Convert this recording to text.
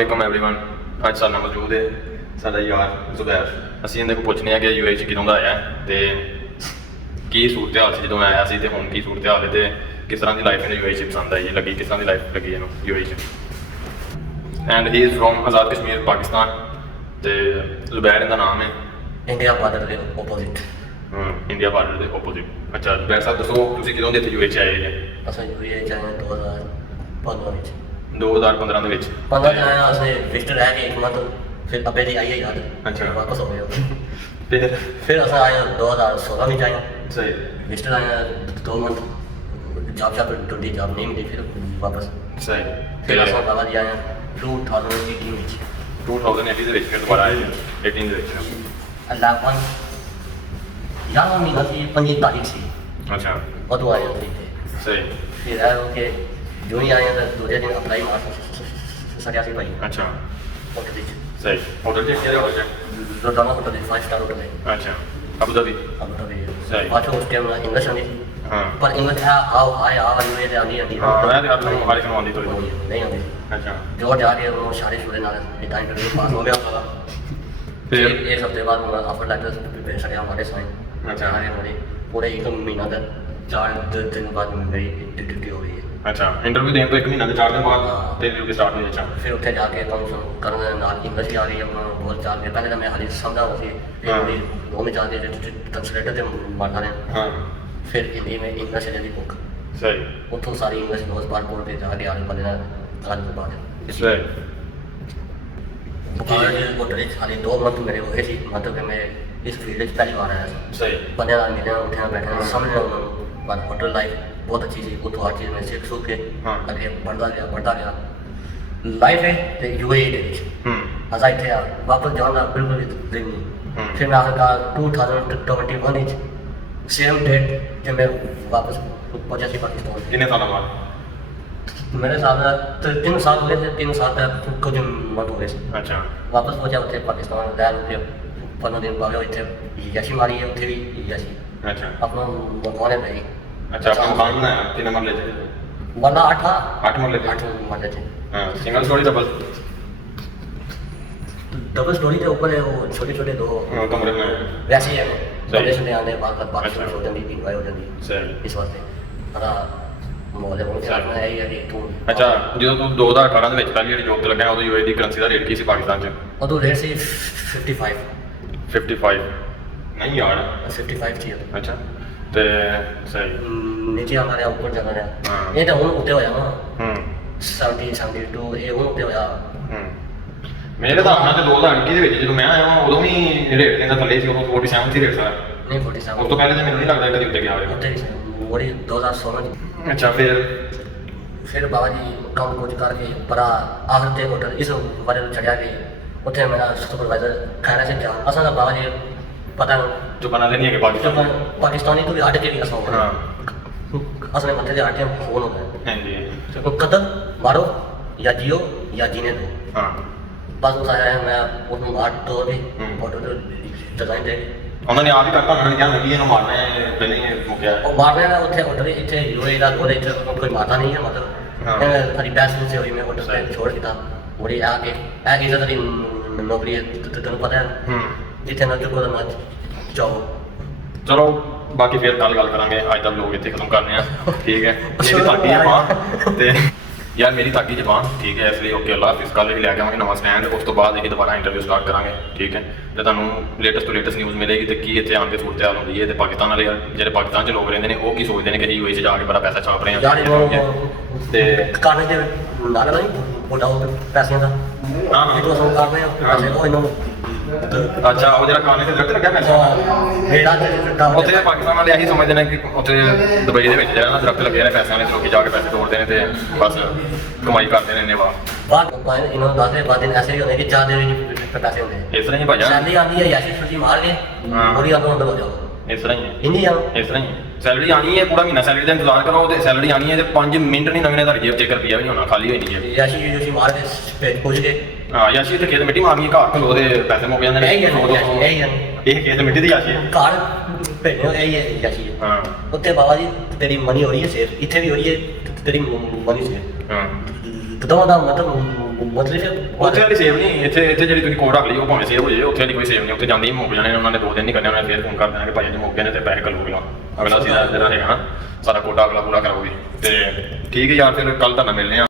ਵਾਲੇਕੁਮ everyone. ਅੱਜ ਸਾਡੇ ਨਾਲ ਮੌਜੂਦ ਹੈ ਸਾਡਾ ਯਾਰ ਜ਼ੁਬੈਰ। ਅਸੀਂ ਇਹਦੇ ਕੋਲ ਪੁੱਛਨੇ ਆ ਕਿ ਯੂਏਈ 'ਚ ਕਿਦੋਂ ਦਾ ਆਇਆ ਤੇ ਕੀ ਸੂਰਤ ਹਾਲ ਸੀ ਜਦੋਂ ਮੈਂ ਆਇਆ ਸੀ ਤੇ ਹੁਣ ਕੀ ਸੂਰਤ ਹਾਲ ਹੈ ਤੇ ਕਿਸ ਤਰ੍ਹਾਂ ਦੀ ਲਾਈਫ ਇਹਨੂੰ ਯੂਏਈ 'ਚ ਪਸੰਦ ਆਈ ਲੱਗੀ, ਕਿਸ ਤਰ੍ਹਾਂ ਦੀ ਲਾਈਫ ਲੱਗੀ ਇਹਨੂੰ ਯੂਏਈ 'ਚ। ਐਂਡ ਹੀ ਇਜ਼ ਫਰੋਮ ਆਜ਼ਾਦ ਕਸ਼ਮੀਰ ਪਾਕਿਸਤਾਨ ਤੇ ਜ਼ੁਬੈਰ ਇਹਦਾ ਨਾਮ ਹੈ। ਇੰਡੀਆ ਬਾਰਡਰ ਦੇ ਆਪੋਜ਼ਿਟ। ਇੰਡੀਆ ਬਾਰਡਰ ਦੇ ਆਪੋਜ਼ਿਟ। ਅੱਛਾ ਜ਼ੁਬੈਰ ਸਾਹਿਬ ਦੱਸੋ ਤੁਸੀਂ ਕਿਦੋਂ ਦੇ ਇੱਥੇ ਯੂਏਈ 'ਚ ਆਏ ਜੇ? ਅਸੀਂ ਯੂਏਈ ਚ ਆਏ 2015 ਵਿੱਚ। 2015 ਦੇ ਵਿੱਚ 15 ਚ ਆਇਆ ਅਸੀਂ ਵਿਜ਼ਟਰ ਰਹਿ ਕੇ ਇੱਕ ਮੰਥ ਫਿਰ ਅੱਬੇ ਦੀ ਆਈ ਯਾਦ। ਅੱਛਾ। ਵਾਪਸ ਹੋ ਗਏ। ਫਿਰ ਅਸੀਂ ਆਏ 2016 ਵਿੱਚ ਆਏ ਸਹੀ ਵਿਜ਼ਟਰ ਆਇਆ 2 ਮੰਥ ਜॉब ढूंढी जॉब नहीं मिली फिर वापस ਸਹੀ फिर ਅਸੀਂ ਬਾਬਾ ਜੀ ਆਏ 2018 ਵਿੱਚ 2018 ਦੇ ਵਿੱਚ ਫਿਰ ਦੁਬਾਰਾ ਆਏ 18 ਦੇ ਵਿੱਚ। ਅੱਲਾਹ ਪਾਕ ਯਾਰ ਮਹੀਨਾ ਸੀ 5 ਤਾਰੀਖ ਸੀ ਅੱਛਾ ਉਦੋਂ ਆਏ ਅਸੀਂ ਇੱਥੇ। ਸਹੀ ਫਿਰ ਆਏ ਕਿ ਜੋ ਹੀ ਆਏ ਤਾਂ ਦੂਜੇ ਦਿਨ ਅਪਲਾਈ ਮਾਰ ਸਕਿਆ ਸੀ ਭਾਈ ਅੱਛਾ ਹੋਟਲ ਵਿੱਚ। ਸਹੀ ਹੋਟਲ 'ਚ ਕਿਹੜੇ ਹੋਟਲ 'ਚ? ਰੋਜ਼ਾਨਾ ਹੋਟਲ ਵਿੱਚ 5 ਸਟਾਰ ਹੋਟਲ ਹੈ ਅੱਛਾ ਅਬੂ ਧਾਬੀ। Abu Dhabi. ਸਹੀ। ਬਾਅਦ ਉਸ ਟਾਈਮ ਇੰਗਲਿਸ਼ ਆਉਂਦੀ ਸੀ ਹਾਂ ਪਰ ਇੰਗਲਿਸ਼ ਆਓ ਹਾਏ ਆਓ ਇਹ ਤੇ ਆਉਂਦੀ ਹਾਂ ਮੈਂ ਤੇ ਆਪ ਨੂੰ ਹਾਲੇ ਕਰਵਾਉਂਦੀ ਥੋੜੀ ਨਹੀਂ ਆਉਂਦੀ। ਅੱਛਾ ਜੋ ਜਾ ਕੇ ਉਹ ਸਾਰੇ ਸ਼ੁਰੇ ਨਾਲ ਇਦਾਂ ਇੰਟਰਵਿਊ ਪਾਸ ਹੋ ਗਿਆ ਉਹਦਾ। ਫਿਰ एक हफ्ते बाद ऑफर लेटर भेज सके हमारे साइन। अच्छा। हमारे पूरे 1 महीना तक 4 दिन बाद मेरी ड्यूटी हो गई है। ਅੱਛਾ ਇੰਟਰਵਿਊ ਦੇਣ ਤੋਂ 1 ਮਹੀਨਾ ਤੇ 4 ਦਿਨ ਬਾਅਦ ਤੇ ਡਿਊਟੀ ਸਟਾਰਟ ਹੋਈ। ਅੱਛਾ फिर उत्थे जाके काम करने नाल इंग्लिश आ गई अपना बहुत चाल के पहले तो मैं हाली समझा हुआ सी हाँ। दो में चाल के ट्रांसलेटर से मारता रहे। ਹਾਂ फिर हिंदी में इंग्लिश है जी बुक ਸਹੀ उतो सारी इंग्लिश बहुत बार बोल के जाके आगे बने ना गाल के बाद ਸਹੀ होटल खाली 2 मंथ मेरे हुए सी मतलब कि मैं इस फील्ड पहली बार आया था। ਸਹੀ बंदे नाल मिलना उठना बैठना समझना उन्होंने पर होटल लाइफ बहुत अच्छी थी। उतो हर चीज़ में सीख सूख के हाँ। अगे बढ़ता गया लाइफ है तो यूएई के विच ਹੂੰ असा इतने वापस जाने का बिल्कुल भी दिल नहीं। हम्म। फिर मैं आखिरकार 2021 सेम डेट जब मैं वापस पहुंचा सी पाकिस्तान। ਕਿੰਨੇ ਸਾਲਾਂ ਬਾਅਦ? मेरे साथ 3 साल हो गए थे। 3 साल तक कुछ मत हो गए थे। ਅੱਛਾ वापस पहुंचा उत्थे पाकिस्तान लैर उत्थे 15 दिन बाद उत्थे यशी मारी है उत्थे भी यशी ਅੱਛਾ अपना मकान है भाई। ਅੱਛਾ ਆਪਣਾ ਮਕਾਨ ਬਣਾਇਆ ਕਿੰਨੇ ਮਰਲੇ 'ਚ? वरना 8 ਮਰਲੇ 'ਚ। 8 मरले थे। ਹਾਂ single storey double double storey के ऊपर है वो छोटे छोटे 2 ਕਮਰੇ ਬਣਾਏ वैसे ही है सही। बड़े से आने बाद बारिश अच्छा। हो जाती इंजॉय हो जाती ਸਹੀ इस वास्ते बड़ा माहौल है बहुत अच्छा है ये तू ਅੱਛਾ ਜਦੋਂ ਤੂੰ 2018 ਦੇ ਵਿੱਚ ਪਹਿਲੀ ਵਾਰੀ ਜੋਬ ਤੇ ਲੱਗਿਆ ਉਦੋਂ ਯੂਏ ਦੀ ਕਰੰਸੀ ਦਾ ਰੇਟ ਕੀ ਸੀ ਪਾਕਿਸਤਾਨ 'ਚ? और तो रेट से 55 55 ਨਹੀਂ ਯਾਰ 55 थी। ਅੱਛਾ ਤੇ ਸਹੀ नीचे हमारे ऊपर जाना है हाँ। ये तो हूँ उत्ते होया ना ਹੂੰ 70 72 ये हूँ उत्ते होया। ਹੂੰ ਮੇਰੇ ਹਿਸਾਬ ਨਾਲ ਤੇ 2021 ਦੇ ਵਿੱਚ ਜਦੋਂ ਮੈਂ ਆਇਆ ਹਾਂ ਉਦੋਂ ਵੀ ਰੇਟ ਕਹਿੰਦਾ ਥੱਲੇ ਸੀ, ਉਦੋਂ 47 ਸੀ ਰੇਟ ਸਾਰਾ। नहीं ਉਸ 47 ਤੋਂ ਪਹਿਲੇ ਤਾਂ ਮੈਨੂੰ ਨਹੀਂ ਲੱਗਦਾ ਕਦੀ ਉੱਤੇ ਗਿਆ ਹੋਵੇਗਾ। उत्ते वही 2016 ਅੱਛਾ फिर बाबा जी काम कुछ करके बड़ा आखिर ते होटल इस बारे में चढ़िया गई उत्थे मेरा सुपरवाइजर कहना से क्या असा का बाबा जी पता नहीं ਜੋ ਬਣਾ ਲੈਣੀ ਹੈ ਕਿ ਪਾਕਿਸਤਾਨ पाकिस्तानी तो भी हट के भी असा ਹਾਂ असले मथे से हट के फोन हो गया ਹਾਂਜੀ तो कदम मारो या जियो या जीने दो। ਹਾਂ बस उस आया मैं उसमें मार तो भी फोटो तो डिजाइन दे ਉਹਨਾਂ ਨੇ ਆਪ ਹੀ ਕਰਤਾ, ਉਹਨਾਂ ਨੇ ਕਿਹਾ ਨਹੀਂ ਇਹਨੂੰ ਮਾਰਨਾ ਹੈ ਪਹਿਲਾਂ ਹੀ ਮੁੱਕਿਆ और मारने का उत्थे होटल इतने यूए का कोई कोई मारता नहीं है मतलब हाँ। सारी पैसे से हुई मैं होटल पे छोड़ दिया बड़ी आके इधर तेरी नौकरी है तेन पता है ਹੂੰ जितने ना चुको तो मत जाओ। ਚਲੋ ਬਾਕੀ ਫਿਰ ਕੱਲ ਗੱਲ ਕਰਾਂਗੇ, ਅੱਜ ਦਾ ਵਲੋਗ ਇੱਥੇ ਖਤਮ ਕਰਨੇ ਆ ਠੀਕ ਹੈ। ਮੇਰੀ ਧਾਗੀ ਹੈ ਬਾਂਹ ਤੇ ਯਾਰ ਮੇਰੀ ਧਾਗੀ ਚ ਬਾਂਹ ਠੀਕ ਹੈ, ਇਸ ਲਈ ਓਕੇ ਅੱਲਾ ਹਾਫਿਜ਼। ਕੱਲ੍ਹ ਵੀ ਲੈ ਕੇ ਆਵਾਂਗੇ ਨਵਾਂ ਸਟੈਂਡ, ਉਸ ਤੋਂ ਬਾਅਦ ਇਹ ਦੁਬਾਰਾ ਇੰਟਰਵਿਊ ਸਟਾਰਟ ਕਰਾਂਗੇ ਠੀਕ ਹੈ। ਤੇ ਤੁਹਾਨੂੰ ਲੇਟੈਸਟ ਤੋਂ ਲੇਟੈਸਟ ਨਿਊਜ਼ ਮਿਲੇਗੀ ਤੇ ਕੀ ਇੱਥੇ ਆਉਣ ਦੀ ਸੂਰਤ ਹਾਲ ਹੁੰਦੀ ਹੈ ਤੇ ਪਾਕਿਸਤਾਨ ਵਾਲੇ ਜਿਹੜੇ ਪਾਕਿਸਤਾਨ 'ਚ ਲੋਕ ਰਹਿੰਦੇ ਨੇ ਉਹ ਕੀ ਸੋਚਦੇ ਨੇ ਕਿ ਅਸੀਂ ਯੂਏ 'ਚ ਜਾ ਕੇ ਬੜਾ ਪੈਸਾ ਛਾਪ ਰਹੇ ਹਾਂ ਤੇ करने के नाल नहीं वो डाउन पैसे का हाँ। ये तो सब कर रहे हैं पैसे को इन्हों ਅੱਛਾ ਉਹ ਜਿਹੜਾ ਕਾਨੇ ਤੇ ਦਰਖਤ ਲੱਗਿਆ ਪੈਸਾ मेरा काम ਉੱਥੇ ਪਾਕਿਸਤਾਨ ਵਾਲੇ ਇਹੀ ਸਮਝਦੇ ਨੇ ਕਿ ਉੱਥੇ ਦੁਬਈ ਦੇ ਵਿੱਚ ਜਿਹੜਾ ਨਾ ਦਰਖਤ ਲੱਗੇ ਨੇ ਪੈਸਿਆਂ ਵਾਲੇ ਲੋਕੀ ਜਾ ਕੇ ਪੈਸੇ ਤੋੜਦੇ ਨੇ ਤੇ ਬਸ ਕਮਾਈ ਕਰਦੇ ਨੇ ਇੰਨੇ ਵਾਹ। बाद इन्होंने 10 दिन 12 दिन ऐसे ही होने कि 4 दिन पैसे होने ਇਸ ਤਰ੍ਹਾਂ ਹੀ ਭਾਜਾ सैलरी आती है यासी छुट्टी मार के हाँ। पूरी अंदर अंदर हो जाओ ਇਸ ਤਰ੍ਹਾਂ ਹੀ ਹੈ हिंदी आओ ਇਸ ਤਰ੍ਹਾਂ ਹੀ ਸੈਲਰੀ ਆਣੀ ਹੈ, ਪੂਰਾ ਮਹੀਨਾ ਸੈਲਰੀ ਦਾ ਇੰਤਜ਼ਾਰ ਕਰੋ ਤੇ ਸੈਲਰੀ ਆਣੀ ਹੈ ਤੇ 5 ਮਿੰਟ ਨਹੀਂ ਲੰਘਣੇ ਤੁਹਾਡੀ ਜੇਬ 'ਚ 1 ਰੁਪਿਆ ਵੀ ਨਹੀਂ ਹੋਣਾ, ਖਾਲੀ ਹੋਈ ਨਹੀਂ ਜੇਬ। यासी मार के पूछ के ਹਾਂ ਯਾਸ਼ੀ ਤੇ ਖੇਤ ਮਿੱਟੀ ਮਾਰਨੀ ਘਰ ਖਲੋ ਦੇ ਪੈਸੇ ਮੁੱਕ ਜਾਂਦੇ ਨੇ। यही है ਇਹ ਖੇਤ ਮਿੱਟੀ ਦੀ ਯਾਸ਼ੀ ਹੈ। कार भेजो यही है यासी ਹਾਂ उत्ते बाबा जी तेरी मनी हो रही है सेफ इतने भी हो रही है तेरी मनी सेफ ਹਾਂ ਦੋਵਾਂ ਦਾ ਮਤਲਬ ਫਿਰ ਉੱਥੇ ਵਾਲੀ ਸੇਵ ਨਹੀਂ, ਇੱਥੇ ਜਿਹੜੀ ਤੁਸੀਂ ਕੋਡ ਰੱਖ ਲਈ ਉਹ ਭਾਵੇਂ ਸੇਵ ਹੋ ਜਾਏ, ਉੱਥੇ ਵਾਲੀ ਕੋਈ ਸੇਵ ਨਹੀਂ, ਉੱਥੇ ਜਾਂਦੇ ਹੀ ਮੁੱਕ ਜਾਣੇ, ਉਹਨਾਂ ਨੇ 2 ਦਿਨ ਨਹੀਂ ਕਰਨੇ, ਉਹਨਾਂ ਨੇ ਫੇਰ ਫੋਨ ਕਰ ਦੇਣਾ ਕਿ ਭਾਈ ਜੀ ਮੁੱਕ ਗਏ ਨੇ ਤੇ ਪੈਸੇ ਕੱਲੂਗੇ ਨਾ, ਅਗਲਾ ਸੀਜ਼ਨ ਜਿਹੜਾ ਹੈਗਾ ਨਾ ਸਾਰਾ ਕੋਟਾ ਅਗਲਾ ਪੂਰਾ ਕਰਾਉਗੀ। ਤੇ ਠੀਕ ਹੈ ਯਾਰ, ਫਿਰ ਕੱਲ ਤੁਹਾਨੂੰ ਮਿਲਨੇ ਆ।